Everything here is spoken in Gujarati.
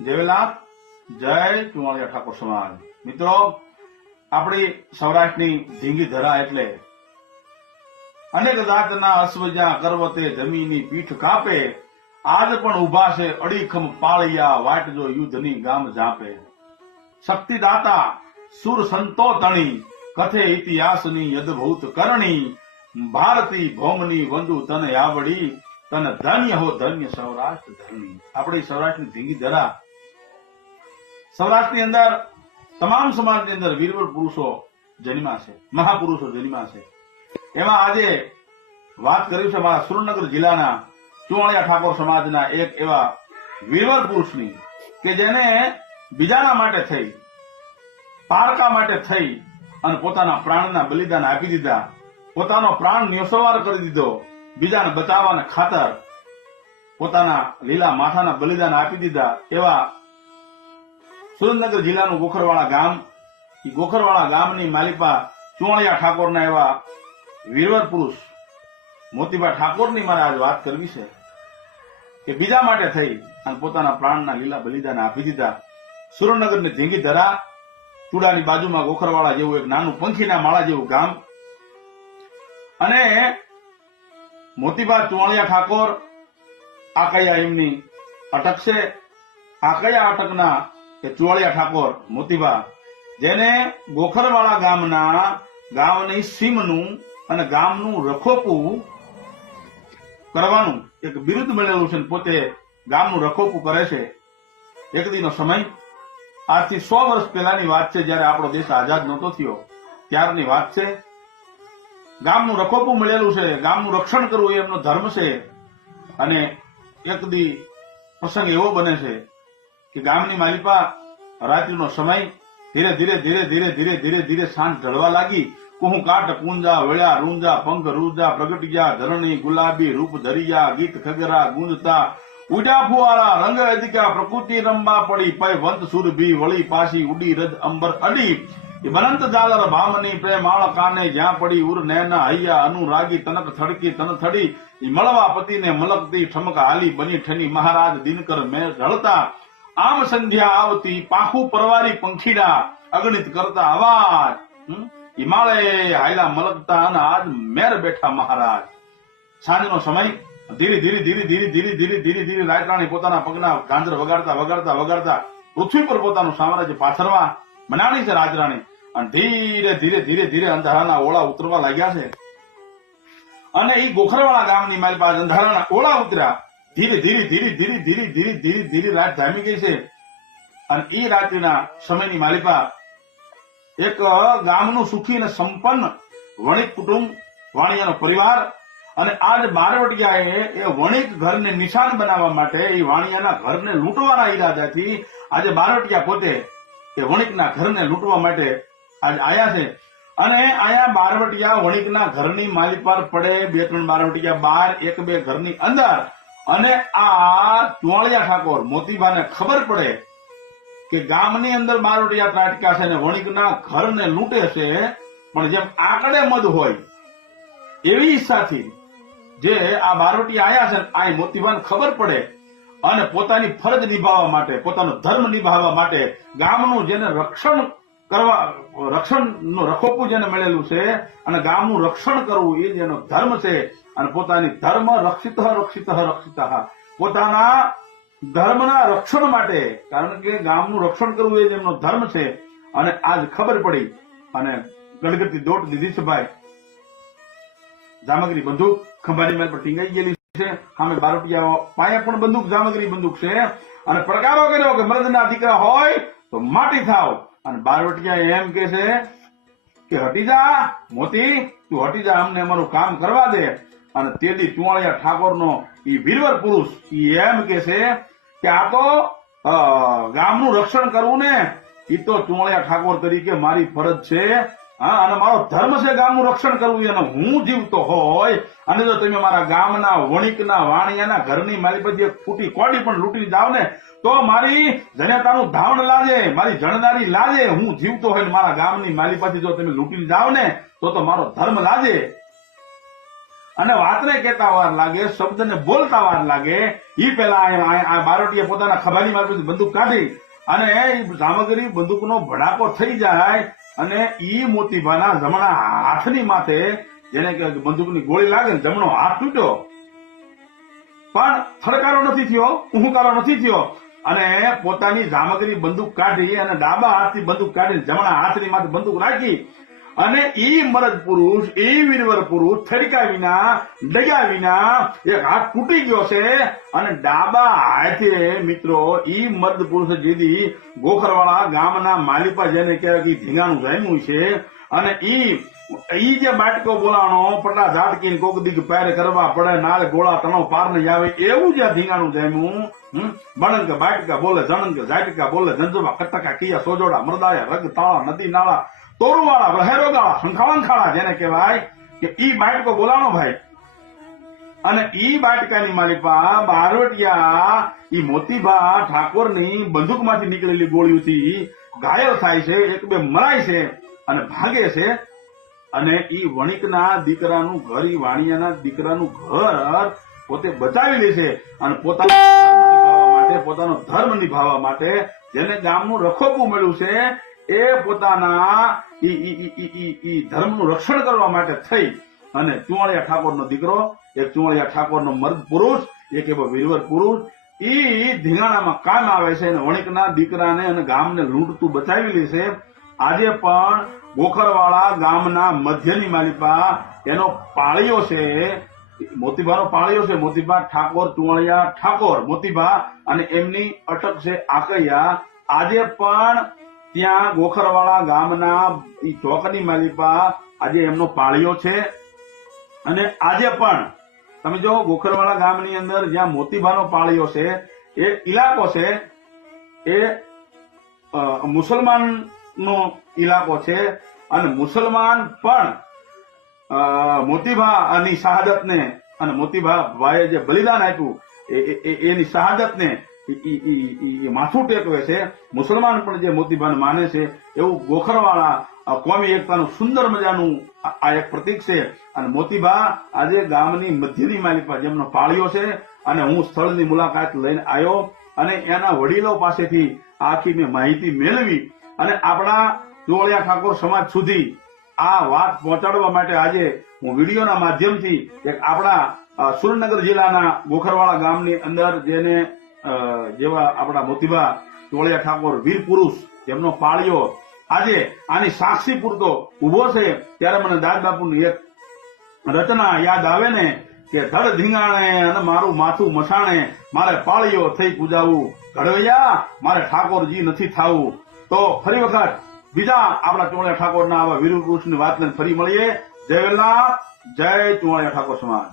દેવેલાલ જય ચુમાળિયા ઠાકોર સમાજ. મિત્રો, આપણી સૌરાષ્ટ્રની ધીંગી ધરા એટલે અનેક જાતના અશ્વજા કરવતે જમીની પીઠ કાપે, આજ પણ ઉભા છે અડીખમ પાળિયા, વાટજો યુદ્ધની ગામ ઝાંપે. શક્તિદાતા સુર સંતો તણી, કથે ઇતિહાસની અદભુત કરણી, ભારતી ભૌમની વંદુ તને આવડી, તને ધન્ય હો ધન્ય સૌરાષ્ટ્ર ધરણી. આપણી સૌરાષ્ટ્રની ધીંગી ધરા, સૌરાષ્ટ્રની અંદર તમામ સમાજની અંદર વીરવર પુરુષો જન્મ્યા છે, મહાપુરુષો જન્મ્યા છે. એમાં આજે વાત કરી છે મારા સુરેન્દ્રનગર જિલ્લાના ચુમાળિયા ઠાકોર સમાજના એક એવા વીરવર પુરુષની કે જેને બીજાના માટે થઈ, પારકા માટે થઈ અને પોતાના પ્રાણના બલિદાન આપી દીધા, પોતાનો પ્રાણ ન્યોસવાર કરી દીધો, બીજાને બચાવવાના ખાતર પોતાના લીલા માથાના બલિદાન આપી દીધા એવા સુરેન્દ્રનગર જિલ્લાનું ગોખરવાળા ગામ, એ ગોખરવાળા ગામની માલિપા ચુમાળિયા ઠાકોરના એવા વીરવર પુરુષ મોતીબા ઠાકોરની મારે આજ વાત કરવી છે કે બીજા માટે થઈ અને પોતાના પ્રાણના લીલા બલિદાન આપી દીધા. સુરેન્દ્રનગરની ધીંગી ધરા, ચૂડાની બાજુમાં ગોખરવાળા જેવું એક નાનું પંખીના માળા જેવું ગામ. અને મોતીબા ચુમાળિયા ઠાકોર આ કયા એમની અટક છે, આ કયા અટકના કે ચુવાળિયા ઠાકોર મોતીબા, જેને ગોખરવાળા ગામની સીમનું અને ગામનું રખોપું કરવાનું એક બિરુદ મળેલું છે, પોતે ગામનું રખોપું કરે છે. એક દીનો સમય, આજથી 100 વર્ષ પહેલાની વાત છે, જયારે આપણો દેશ આઝાદ નહોતો થયો ત્યારની વાત છે. ગામનું રખોપું મળેલું છે, ગામનું રક્ષણ કરવું એ એમનો ધર્મ છે. અને એક દી પ્રસંગ એવો બને છે કે ગામની માલિપા રાત્રિનો સમય, ધીરે ધીરે ધીરે ધીરે ધીરે ધીરે ધીરે સાંજ ઢળવા લાગી. કુહુ કાટ કુંજા વળ્યા રૂંજા, પંખ રૂજા પ્રગટ ગયા, ધરણી ગુલાબી રૂપ ધરિયા, ગીત ખગરા ગુંજતા, ઉડા ફુવારા રંગ અધિકા, પ્રકૃતિ રંબા પડી, પય વંત સુરભી વળી પાછી ઉડી રજ અંબર અડી. બનંત જાલર ભામની પ્રેમાળ કાને જ્યાં પડી, ઉર નૈના હૈયા અનુરાગી, તનક થડકી તન થડી, મળવા પતિને મલકતી ઠમક હાલી, બની ઠની મહારાજ દિનકર મેં ઢળતા, આમ સંધ્યા આવતી પાખું પરવારી પંખીડા, અગણિત કરતા અવાજ, હિમાલય હાયલા મલકતા અને આજ મેર બેઠા મહારાજ. સાંજનો સમય, ધીરે ધીરે ધીરે ધીરે ધીરે ધીરે ધીરે ધીરે રાયરાણી પોતાના પગના ગાંજર વગાડતા વગાડતા વગાડતા પૃથ્વી પર પોતાનું સામ્રાજ્ય પાથરવા મનાણી છે રાજરાણી. અને ધીરે ધીરે ધીરે ધીરે અંધારાના ઓળા ઉતરવા લાગ્યા છે. અને એ ગોખરવાળા ગામની મારી પાસે અંધારાના ઓળા ઉતર્યા. ધીરે ધીરે ધીરે ધીરે ધીરે ધીરે ધીરે ધીરે રાત જામી ગઈ છે. અને એ રાત્રિના સમયની માલિપા એક ગામનું સુખી અને સંપન્ન વણિક કુટુંબ, વાણિયાનો પરિવાર. અને આજ બારવટિયાએ એ વણિક ઘરને નિશાન બનાવવા માટે, એ વાણિયાના ઘરને લૂંટવાના ઈરાદાથી આજે બારવટિયા પોતે એ વણિકના ઘરને લૂંટવા માટે આજ આયા છે. અને આયા બારવટિયા વણિકના ઘરની માલિપાર પડે, 2-3 બારવટિયા બહાર, 1-2 ઘરની અંદર. અને આ ચુવાળિયા ઠાકોર મોતીબાને ખબર પડે કે ગામની અંદર બારવટિયા ત્રાટક્યા છે અને વણિકના ઘરને લૂંટે છે. પણ જેમ આંકડે મદ હોય એવી ઈચ્છાથી જે આ બારવટિયા આયા છે, આ મોતીબાને ખબર પડે અને પોતાની ફરજ નિભાવવા માટે, પોતાનો ધર્મ નિભાવવા માટે, ગામનું જેને રક્ષણ કરવા, રક્ષણનું રખોપું જેને મળેલું છે અને ગામનું રક્ષણ કરવું એ જેનો ધર્મ છે. અને પોતાની ધર્મ રક્ષિત રક્ષિત રક્ષિત, પોતાના ધર્મના રક્ષણ માટે, કારણ કે ગામનું રક્ષણ કરવું એ જેમનો ધર્મ છે. અને આજ ખબર પડી અને ગડગડતી દોટ દીધી છે ભાઈ. જામગરી બંદૂક ખંભાની મેલ પર ટીંગાઈ ગયેલી છે. સામે બારવટિયાઓ પાસે પણ બંદૂક, જામગરી બંદૂક છે. અને પડકારો કર્યો કે મર્દના દીકરા હોય તો માટી થાવ. અને બારવટિયા એમ કે છે કે હટી જા મોતી, તું હટી જા, અમને અમારું કામ કરવા દે. અને તેથી ચુવાળિયા ઠાકોરનો એ વીરવર પુરુષ એમ કે છે કે આ તો ગામનું રક્ષણ કરવું ને, એ તો ચુવાળિયા ઠાકોર તરીકે મારી ફરજ છે. અને મારો ધર્મ છે ગામનું રક્ષણ કરવું. અને હું જીવતો હોય અને જો તમે મારા ગામના વણિકના વાણિયાના ઘરની મારી બધી એક ફૂટી કોડી પણ લૂંટી જાવ ને, તો મારી જણતાનું ધાવણ લાજે, મારી જણદારી લાજે. હું જીવતો હોય મારા ગામની મારી પાસે જો તમે લૂંટી જાવ ને, તો મારો ધર્મ લાજે. અને વાતને કહેતા વાર લાગે, શબ્દને બોલતા વાર લાગે, ઈ પેલા આ બારોટીએ પોતાના ખભાની માંથી બંદૂક કાઢી અને ઈ સામગ્રી બંદૂકનો ભડાકો થઈ જાય અને ઈ મોતીભાના જમણા હાથની માથે, જેને કે બંદૂકની ગોળી લાગે ને જમણો હાથ તૂટ્યો, પણ થડકારો નથી થયો, કુહુકારો નથી થયો, અને પોતાની સામગ્રી બંદૂક કાઢી અને ડાબા હાથથી બંદૂક કાઢી જમણા હાથની માથે બંદૂક રાખી અને ઈ મરદ પુરુષ, ઈ વીરવર પુરુષ થડકા વિના, ડગ્યા વિના એક હાથ તૂટી ગયો છે અને ડાબા હાથે મિત્રો ઈ મર્દ પુરુષ જેદી ગોખરવાળા ગામના માલિપા, જેને કહેવાય કે ધીંગાણું જામ્યું છે, અને ઈ જે બાટકો બોલાણો પટા ઝાટકીને કોક દીક પેરે કરવા પડે, નાળ ગોળા તણો પાર નહીં આવે, એવું જે ધીંગાણું જામ્યું. બણંગ બાટકા બોલે, જણંગ ઝાટકા બોલે, જંજવા કટકા કિયા સોજોડા મરદાયા રગ તાળા નદી નાળા તોરવાળા વહેરોગાળા શંખાવંખાળા, જેને કહેવાય કે ઈ બાટકો બોલાણો ભાઈ. અને ઈ બાટકાની માલિપા બારોટિયા ઈ મોતીભા ઠાકોરની બંદૂકમાંથી નીકળેલી ગોળીઓથી ઘાયલ થાય છે, એક બે મરાય છે અને ભાગે છે. અને ઈ વણિકના દીકરાનું ઘર, ઈ વાણિયાના દીકરાનું ઘર પોતે બચાવી લે છે અને પોતાનો ધર્મ નિભાવવા માટે, જેને ગામનું રખોપું મળ્યું છે, એ પોતાના ઈ ધર્મનું રક્ષણ કરવા માટે થઈ અને ચુવાળિયા ઠાકોરનો દીકરો, એક ચુવાળિયા ઠાકોરનો મર્દ પુરુષ, એક એવો વીરવર પુરુષ ઈ ધીંગાણામાં કામ આવે છે અને વણિકના દીકરાને અને ગામને લૂંટતું બચાવી લે છે. આજે પણ ગોખરવાળા ગામના મધ્યની માલિપા એનો પાળીઓ છે, મોતીભાનો પાળીઓ છે, મોતીભા ઠાકોર, ચુવાળિયા ઠાકોર મોતીભા, અને એમની અટક છે આકૈયા. આજે પણ ત્યાં ગોખરવાળા ગામના ચોકની માલિપા આજે એમનો પાળીઓ છે. અને આજે પણ તમે જો ગોખરવાળા ગામની અંદર જ્યાં મોતીભાનો પાળીઓ છે, એ ઇલાકો છે, એ મુસલમાનનો ઇલાકો છે અને મુસલમાન પણ મોતીભાની શહાદતને અને મોતીભા ભાઈએ જે બલિદાન આપ્યું એની શહાદતને માથું ટેકવે છે. મુસલમાન પણ જે મોતીભાને માને છે, એવું ગોખરવાળા કોમી એકતાનું સુંદર મજાનું આ એક પ્રતીક છે. અને મોતીભા આજે ગામની મધ્યની માલિપા, જેમનો પાળીઓ છે, અને હું સ્થળની મુલાકાત લઈને આવ્યો અને એના વડીલો પાસેથી આખી મેં માહિતી મેળવી અને આપણા ચુવાળિયા ઠાકોર સમાજ સુધી આ વાત પહોંચાડવા માટે આજે હું વિડીયોના માધ્યમથી એક આપણા સુરેન્દ્રનગર જિલ્લાના ગોખરવાળા ગામની અંદર જેવા આપણા મોતીભા ચુવાળિયા ઠાકોર વીર પુરુષ, જેમનો પાળીઓ આજે આની સાક્ષી પૂરતો ઉભો છે, ત્યારે મને દાદ બાપુની એક રચના યાદ આવે ને કે ધડ ધીંગાણે અને મારું માથું મસાણે, મારે પાળીઓ થઈ પૂજાવું, ઘડવૈયા મારે ઠાકોરજી નથી થાવું. તો ફરી વખત બીજા આપણા ચુવાળિયા ઠાકોરના આવા વીર પુરુષની વાત લઈને ફરી મળીએ. જય વેલનાથ, જય ચુવાળિયા ઠાકોર સમાજ.